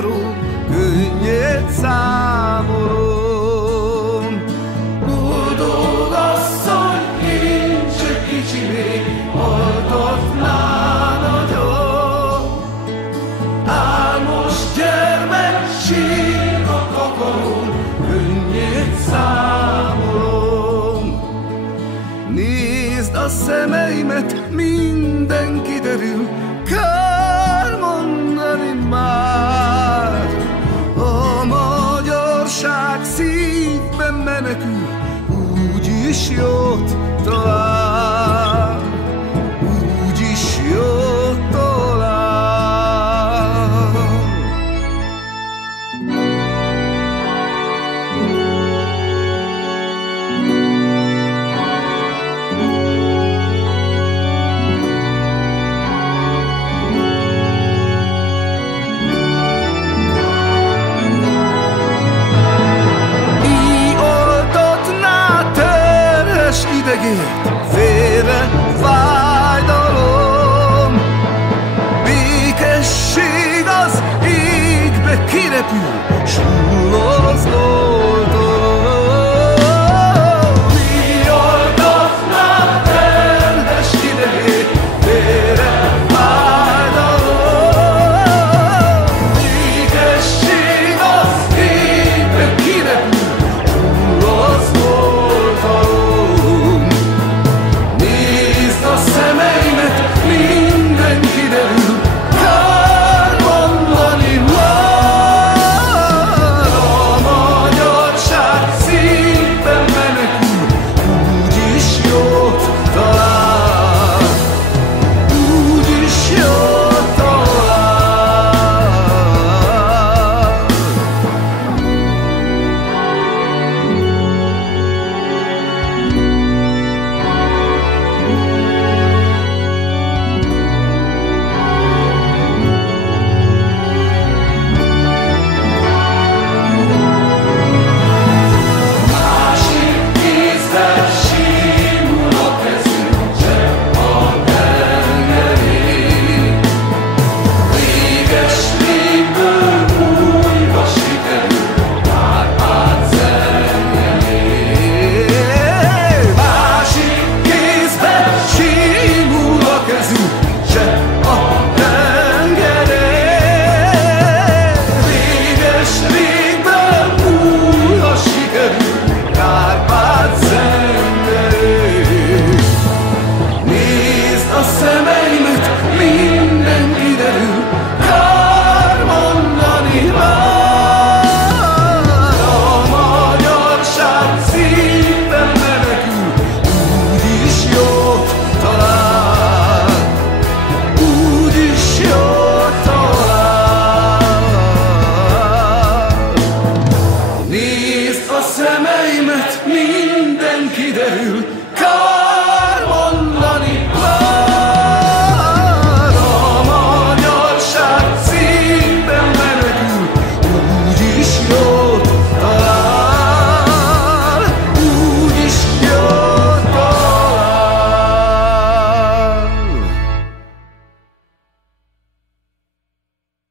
kaparó, könnyed számolom. Boldog asszony, én csak kicsi még, altatná nagyon. Álmos gyermek, sír a kaparón, könnyed számolom. Nézd a szemeimet, minden kiderül, kár mondani már. A magyarság szívben menekül, úgyis jót talál, úgyis jót talál. Idegét, félre fájdalom, békesség az égbe kirepül, súlyozlom.